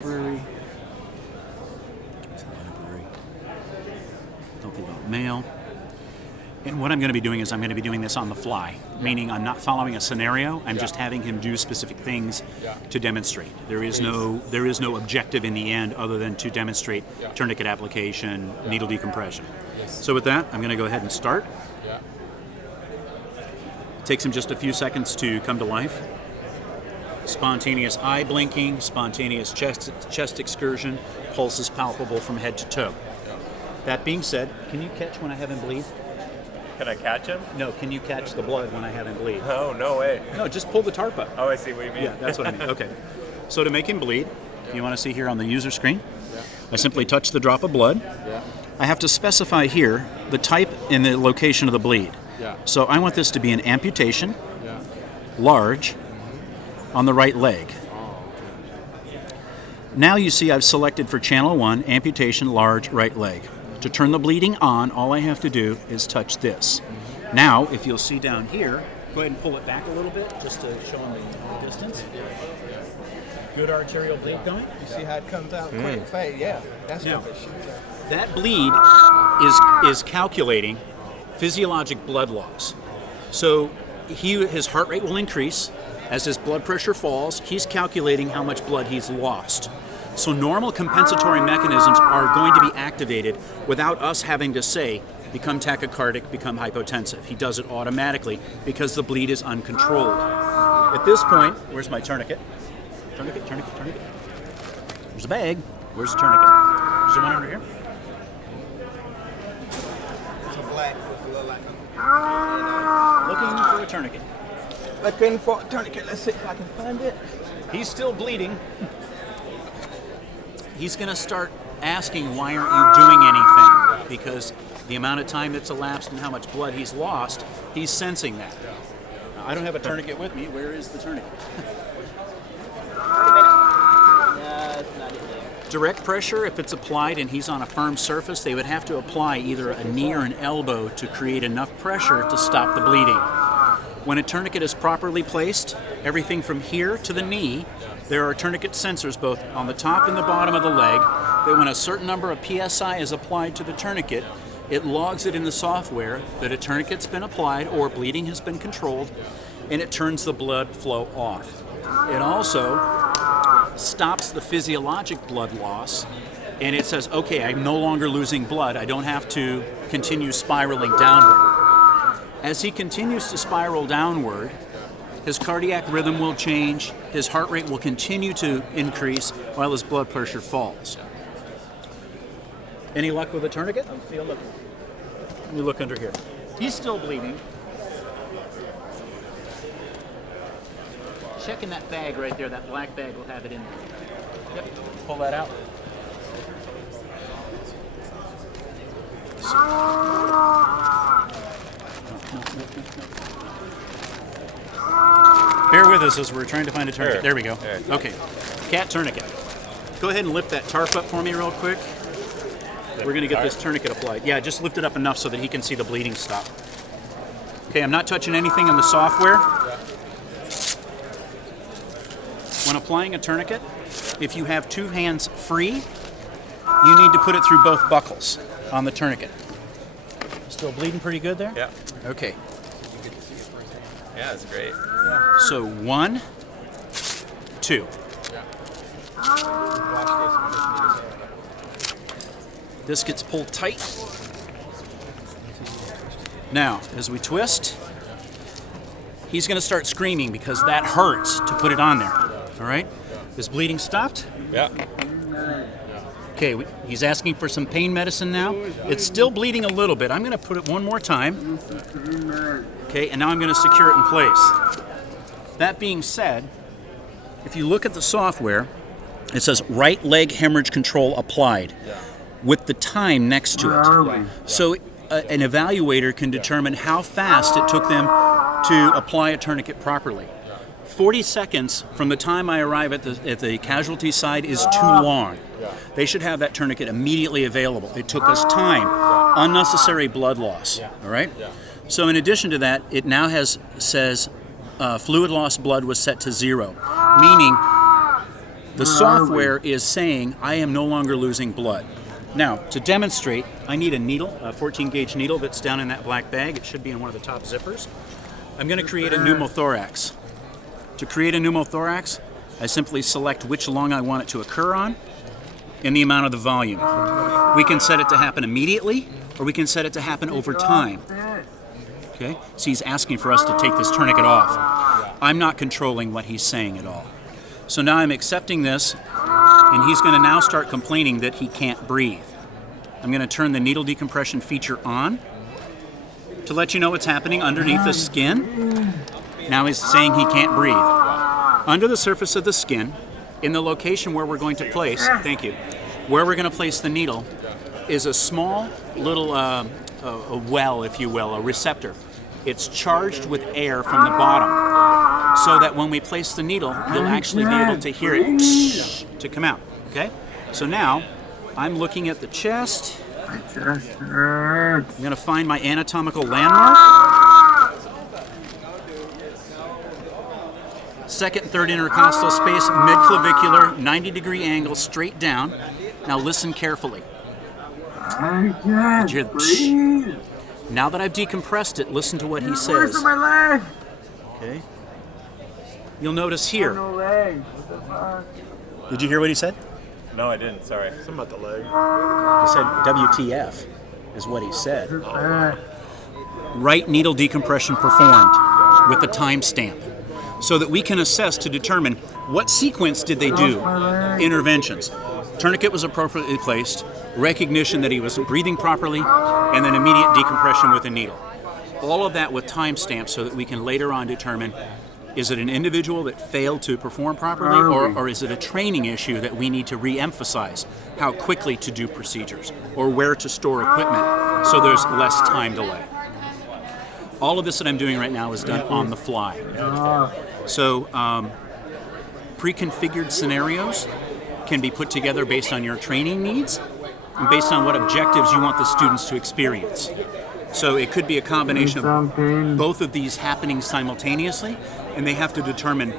Library. Don't about mail. And what I'm going to be doing is I'm going to be doing this on the fly, meaning I'm not following a scenario. I'm just having him do specific things to demonstrate. There is no objective in the end other than to demonstrate tourniquet application, needle decompression. So with that, I'm going to go ahead and start. It takes him just a few seconds to come to life. Spontaneous eye blinking, spontaneous chest excursion, pulse is palpable from head to toe. That being said, can you catch when I have him bleed? Can I catch him? No, can you catch the blood when I have him bleed? Oh, no way. No, just pull the tarp up. Oh, I see what you mean. Yeah, that's what I mean. Okay. So to make him bleed, you want to see here on the user screen, I simply touch the drop of blood. I have to specify here the type and the location of the bleed. So I want this to be an amputation, large, on the right leg. Now you see I've selected for channel 1, amputation, large, right leg. To turn the bleeding on, all I have to do is touch this. Now, if you'll see down here, go ahead and pull it back a little bit just to show them the distance. Good arterial bleed going. You see how it comes out quick, fade? Yeah, that's Now, what it shoots out. that bleed is calculating physiologic blood loss. So his heart rate will increase. As his blood pressure falls, he's calculating how much blood he's lost. So normal compensatory mechanisms are going to be activated without us having to say, become tachycardic, become hypotensive. He does it automatically because the bleed is uncontrolled. At this point, where's my tourniquet? Tourniquet. There's a bag. Where's the tourniquet? Is there one under here? It's a black with a little like Looking for a tourniquet. looking for a tourniquet. Let's see if I can find it. He's still bleeding. He's going to start asking, why aren't you doing anything? Because the amount of time that's elapsed and how much blood he's lost, he's sensing that. Now, I don't have a tourniquet with me. Where is the tourniquet? Direct pressure, if it's applied and he's on a firm surface, they would have to apply either a knee or an elbow to create enough pressure to stop the bleeding. When a tourniquet is properly placed, everything from here to the knee, there are tourniquet sensors both on the top and the bottom of the leg that when a certain number of PSI is applied to the tourniquet, it logs it in the software that a tourniquet's been applied or bleeding has been controlled, and it turns the blood flow off. It also stops the physiologic blood loss, and it says, okay, I'm no longer losing blood. I don't have to continue spiraling downward. As he continues to spiral downward, his cardiac rhythm will change, his heart rate will continue to increase while his blood pressure falls. Any luck with a tourniquet? I'm still looking. Let me look under here. He's still bleeding. Check in that bag right there, that black bag will have it in there. Yep, pull that out. Bear with us as we're trying to find a tourniquet. Sure. There we go. Yeah. Okay, cat tourniquet. Go ahead and lift that tarp up for me real quick. We're going to get this tourniquet applied. Yeah, just lift it up enough so that he can see the bleeding stop. Okay, I'm not touching anything in the software. When applying a tourniquet, if you have two hands free, you need to put it through both buckles on the tourniquet. Still bleeding pretty good there? Yeah. Okay. Yeah, it's great. So 1, 2. This gets pulled tight. Now, as we twist, he's going to start screaming because that hurts to put it on there. All right? Is bleeding stopped? Yeah. Okay, he's asking for some pain medicine now. It's still bleeding a little bit. I'm going to put it one more time. Okay, and now I'm going to secure it in place. That being said, if you look at the software, it says right leg hemorrhage control applied with the time next to it. So an evaluator can determine how fast it took them to apply a tourniquet properly. 40 seconds from the time I arrive at the casualty side is too long. They should have that tourniquet immediately available. It took us time, unnecessary blood loss. All right. So in addition to that, it now says fluid loss blood was set to 0, meaning The software is saying I am no longer losing blood. Now, to demonstrate, I need a needle, a 14 gauge needle that's down in that black bag. It should be in one of the top zippers. I'm going to create a pneumothorax. To create a pneumothorax, I simply select which lung I want it to occur on and the amount of the volume. We can set it to happen immediately, or we can set it to happen over time. Okay? So he's asking for us to take this tourniquet off. I'm not controlling what he's saying at all. So now I'm accepting this, and he's going to now start complaining that he can't breathe. I'm going to turn the needle decompression feature on to let you know what's happening underneath the skin. Now he's saying he can't breathe. Under the surface of the skin, in the location where we're going to place, thank you, where we're going to place the needle is a small little a well, if you will, a receptor. It's charged with air from the bottom, so that when we place the needle, you'll actually be able to hear it to come out, okay? So now, I'm looking at the chest. I'm going to find my anatomical landmark. Second and third intercostal space, mid-clavicular, 90-degree angle, straight down. Now listen carefully. Did you hear the Now that I've decompressed it, listen to what he says. Okay. You'll notice here. Did you hear what he said? No, I didn't. Sorry. Something about the leg. He said WTF is what he said. Right needle decompression performed with a timestamp, so that we can assess to determine what sequence did they do interventions. Tourniquet was appropriately placed, recognition that he was breathing properly, and then immediate decompression with a needle. All of that with timestamps so that we can later on determine, is it an individual that failed to perform properly, or is it a training issue that we need to re-emphasize how quickly to do procedures or where to store equipment so there's less time delay. All of this that I'm doing right now is done on the fly. So pre-configured scenarios can be put together based on your training needs and based on what objectives you want the students to experience. So it could be a combination of both of these happening simultaneously, and they have to determine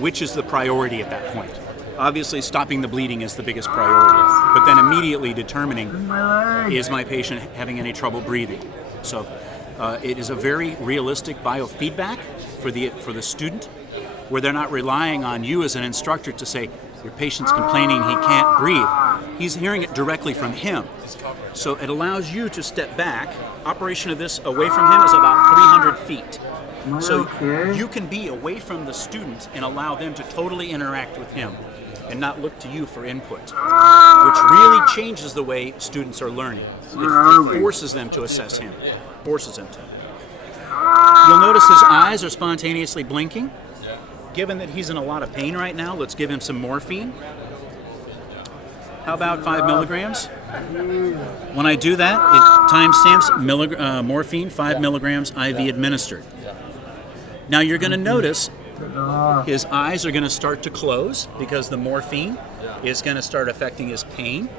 which is the priority at that point. Obviously, stopping the bleeding is the biggest priority, but then immediately determining, is my patient having any trouble breathing? So it is a very realistic biofeedback for the student, where they're not relying on you as an instructor to say, your patient's complaining he can't breathe. He's hearing it directly from him. So it allows you to step back. Operation of this away from him is about 300 feet. So you can be away from the student and allow them to totally interact with him and not look to you for input, which really changes the way students are learning. It forces them to assess him, forces them to. You'll notice his eyes are spontaneously blinking. Given that he's in a lot of pain right now, let's give him some morphine. How about 5 milligrams? When I do that, it timestamps morphine, 5 milligrams IV administered. Now you're going to notice his eyes are going to start to close because the morphine is going to start affecting his pain.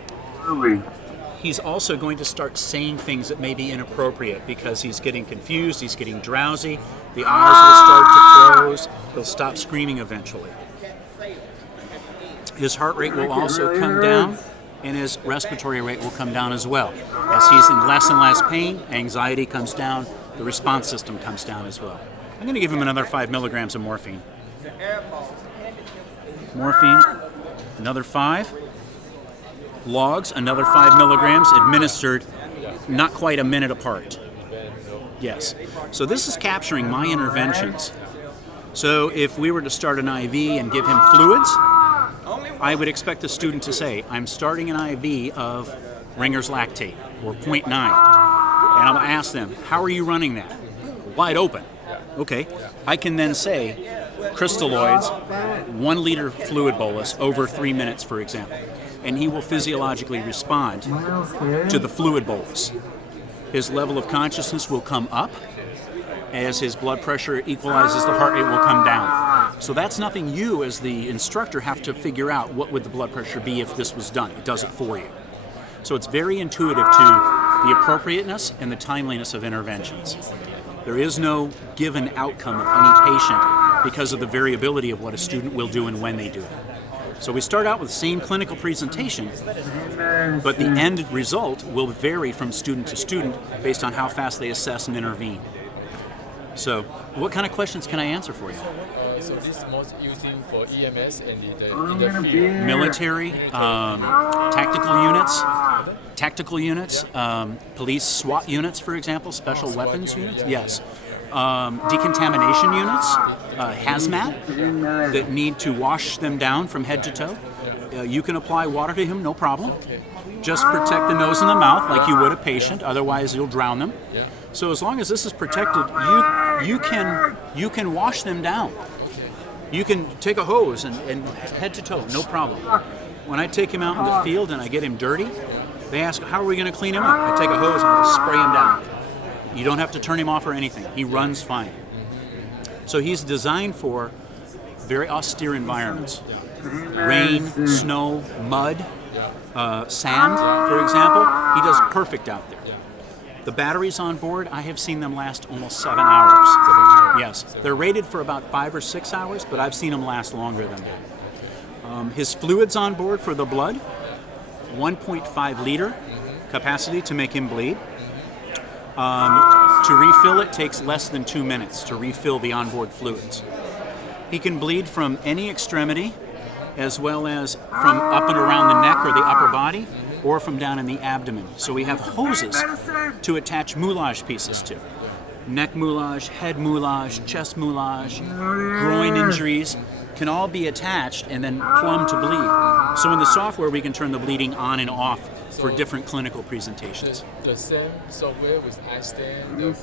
He's also going to start saying things that may be inappropriate because he's getting confused, he's getting drowsy, the eyes will start to close, he'll stop screaming eventually. His heart rate will also come down, and his respiratory rate will come down as well. As he's in less and less pain, anxiety comes down, the response system comes down as well. I'm going to give him another 5 milligrams of morphine. Morphine, another 5. Logs, another 5 milligrams, administered not quite a minute apart. Yes. So this is capturing my interventions. So if we were to start an IV and give him fluids, I would expect the student to say, I'm starting an IV of Ringer's lactate, or 0.9. And I'll ask them, how are you running that? Wide open. Okay. I can then say, crystalloids, 1 liter fluid bolus over 3 minutes, for example. And he will physiologically respond to the fluid bolus. His level of consciousness will come up. As his blood pressure equalizes, the heart rate will come down. So that's nothing you as the instructor have to figure out what would the blood pressure be if this was done. It does it for you. So it's very intuitive to the appropriateness and the timeliness of interventions. There is no given outcome of any patient because of the variability of what a student will do and when they do it. So we start out with the same clinical presentation, but the end result will vary from student to student based on how fast they assess and intervene. So, what kind of questions can I answer for you? So this is most using for EMS and in the field. Military, tactical units, police SWAT units, for example, special weapons units. Yes. Decontamination units, hazmat, that need to wash them down from head to toe. You can apply water to him, no problem. Just protect the nose and the mouth like you would a patient, otherwise you'll drown them. So as long as this is protected, you can wash them down. You can take a hose and head to toe, no problem. When I take him out in the field and I get him dirty, they ask, how are we going to clean him up? I take a hose and I just spray him down. You don't have to turn him off or anything. He runs fine. So he's designed for very austere environments. Rain, snow, mud, sand, for example. He does perfect out there. The batteries on board, I have seen them last almost 7 hours. Yes, they're rated for about 5 or 6 hours, but I've seen them last longer than that. His fluids on board for the blood, 1.5 liter capacity to make him bleed. To refill it takes less than 2 minutes to refill the onboard fluids. He can bleed from any extremity, as well as from up and around the neck or the upper body, or from down in the abdomen. So we have hoses to attach moulage pieces to. Neck moulage, head moulage, chest moulage, groin injuries can all be attached and then plumbed to bleed. So in the software we can turn the bleeding on and off for different clinical presentations. The same software with Einstein?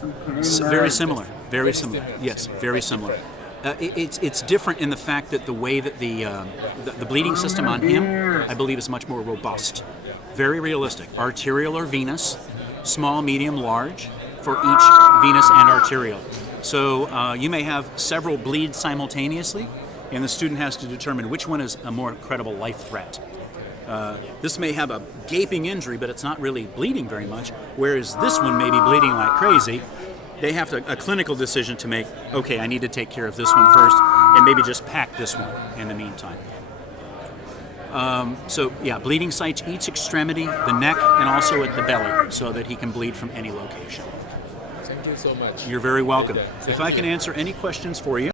Very similar. Very similar. Yes, very similar. It's different in the fact that the way that the bleeding system on him, I believe, is much more robust. Very realistic. Arterial or venous, small, medium, large, for each venous and arterial. So you may have several bleeds simultaneously, and the student has to determine which one is a more credible life threat. This may have a gaping injury, but it's not really bleeding very much, whereas this one may be bleeding like crazy. They have a clinical decision to make, okay, I need to take care of this one first, and maybe just pack this one in the meantime. So yeah, bleeding sites each extremity, the neck, and also at the belly, so that he can bleed from any location. Thank you so much. You're very welcome. If I can answer any questions for you.